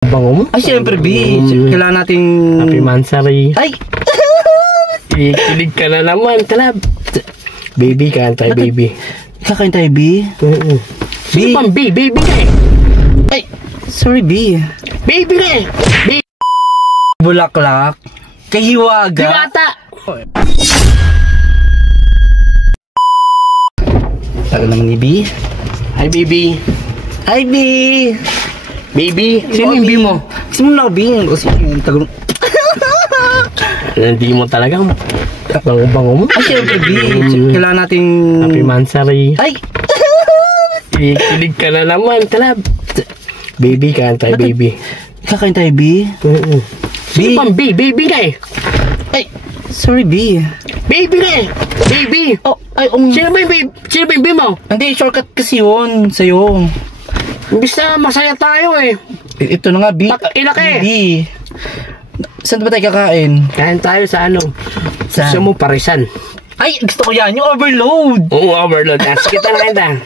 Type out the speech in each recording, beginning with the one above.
Bango mo? Ay, syempre, B. Kailangan natin... Happy Mansari. Ay! Kilig ka na naman, kalab. Baby, kain tayo, baby. Kakain tayo, B? B? Sino pang B? Baby ka eh. Ay! Sorry, B. Baby ka eh. Baby. Bulaklak. Kahiwaga. Diwata. Tagal naman ni B. Hi, baby. Hi, B. Baby, sino yung B mo? Gusto mo na, B? Kasi yung tagal... Hindi mo talaga. Bango mo? Ay, syempre, B. Kailangan natin... Happy Mansari. Ay! Kilig ka na naman, kalab. Baby, kain tayo, baby. Kakain tayo, B? Sino pang B? Baby ka eh. Ay! Sorry, B. Baby ka eh. Baby. Oh, ay, Sino ba yung baby? Sino ba yung B mo? Hindi, shortcut kasi yun sa'yo. Imbis na masaya tayo eh. Ito na nga, B. Ila ka eh. B. Saan ba tayo kakain? Kain tayo sa ano? Saan? Gusto mo parisan. Ay, gusto ko yan. Yung overload. Oo, overload. Ask kita na kita.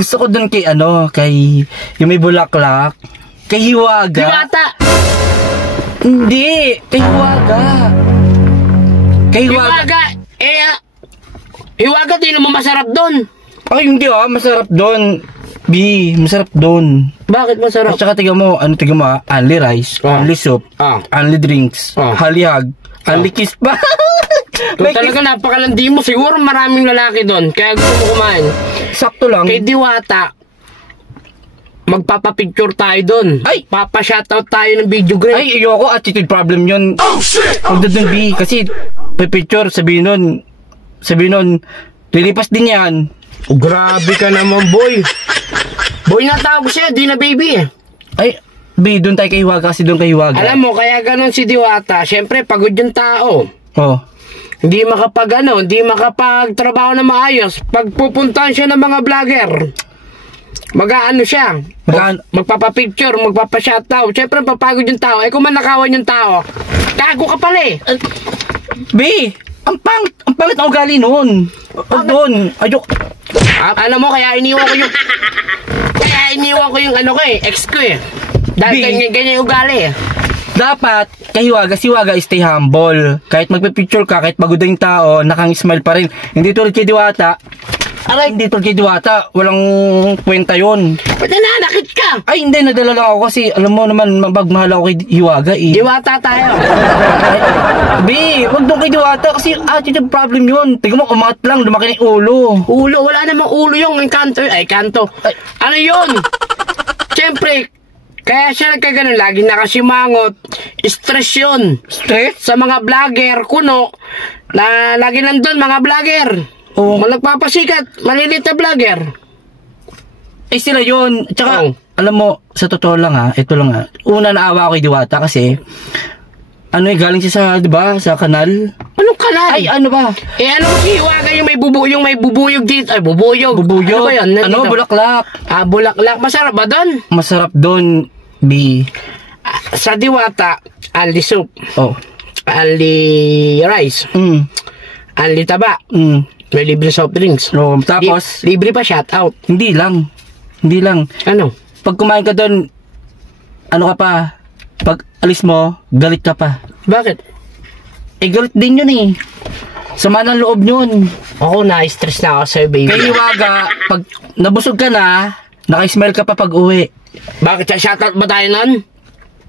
Gusto ko dun kay ano, kay... Yung may bulaklak. Kay Hiwaga. Diwata. Hindi. Kay Hiwaga. Kay Hiwaga. Hiwaga. Hiwaga din naman masarap doon. Ay, hindi masarap doon. B, masarap doon. Bakit masarap? At saka tiga mo only rice, only soup, only drinks, halihag, only kiss pa. Kung talaga napakalandi mo, siguro maraming lalaki doon. Kaya gusto mo kumain. Sakto lang. Kay Diwata, magpapapicture tayo doon. Ay! Papashoutout tayo ng video grade. Ay, ayoko. Attitude problem yun. Oh, shit! Huwag doon, B. Kasi, pipicture, sabihin nun, lilipas din yan. Oh, grabe ka naman, boy. Boy na tawag siya, di na baby eh. Ay, B, doon tayo kay Hiwaga kasi doon kay Hiwaga. Alam mo, kaya ganun si Diwata, syempre pagod yung tao. Oh. Hindi makapagtrabaho na maayos. Pag pupuntahan siya ng mga vlogger, mag-aano siya, magpapapicture, magpapashoutout. Syempre papagod yung tao. Eh kung manakawan yung tao, kago ka pala eh. B, ang pangit ang ugali noon. Doon, ayok. Alam mo, kaya iniwan ko yung ano ko eh, ex ko eh. Dahil ganyan yung ugali eh. Dapat, kay Hiwaga, si Hiwaga stay humble. Kahit magpipicture ka, kahit pagod yung tao, nakang-smile pa rin. Hindi tulad kay Diwata. Hindi tulad kay Diwata. Walang kwenta yun. Ba't nananakit ka? Ay, hindi. Nadala lang ako kasi, alam mo naman, mabagmahal ako kay Hiwaga eh. Diwata tayo. B, wag doon kay Diwata kasi attitude problem yun. Tingnan mo, umangat lang, lumaki na yung ulo. Ulo? Wala namang ulo yung kanto. Kanto. Ano yun? Siyempre, kaya siya nagkaganon, lagi nakasimangot. Stress yun. Stress? Sa mga vlogger, kuno, na lagi nandun mga vlogger. Nagpapasikat, malilit na vlogger. Eh sila yun. Tsaka, alam mo, sa totoo lang ito lang una naawa ako kay Diwata kasi, galing siya sa, di ba, sa kanal. Anong kanal? Ay, ano ba? Ano si Hiwaga yung may bubuyog dito? Ay, bubuyog. Bubuyog? Ano ba yun? Bulaklak. Bulaklak. Masarap ba doon? Masarap doon, B. Sa Diwata, only soup. Oh. Only rice. Only taba. May libre soft drinks. Tapos? Libre pa shoutout. Hindi lang. Ano? Pag kumain ka doon, ano ka pa? Pag alis mo, galit ka pa. Bakit? Galit din yun eh. Sama ng loob yun. Ako na-stress na ako sa'yo, baby. Kay Hiwaga, pag nabusog ka na, naka-smile ka pa pag uwi. Bakit? Shoutout ba tayo nun?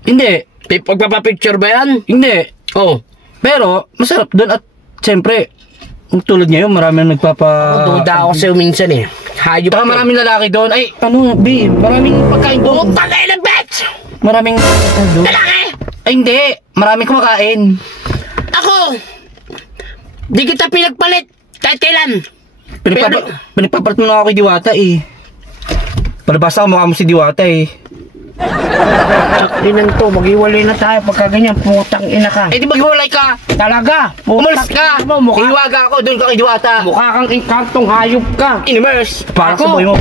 Hindi. Pagpapapicture ba yan? Hindi. Pero, masarap doon at siyempre, tulad ngayon, maraming Duda ako sa'yo minsan eh. Hayop ka. Maraming lalaki doon. Ay, B, maraming pagkain doon. Tagay ng bitch! Maraming doon. Lalaki! Ay, hindi. Maraming kumakain. Ako! Di kita pinagpalit. Kahit kailan. Pinagpapalit mo na ako kay Diwata eh. Palabasa ako mukha mo si Diwata eh. Saklinan to, maghiwalay na tayo pagka ganyan, putang ina ka. Di maghiwalay ka. Talaga. Umalis ka. Hiwaga ako, doon ka kay Diwata. Mukha kang inkantong hayop ka. Inimerse. Para sa boy mo.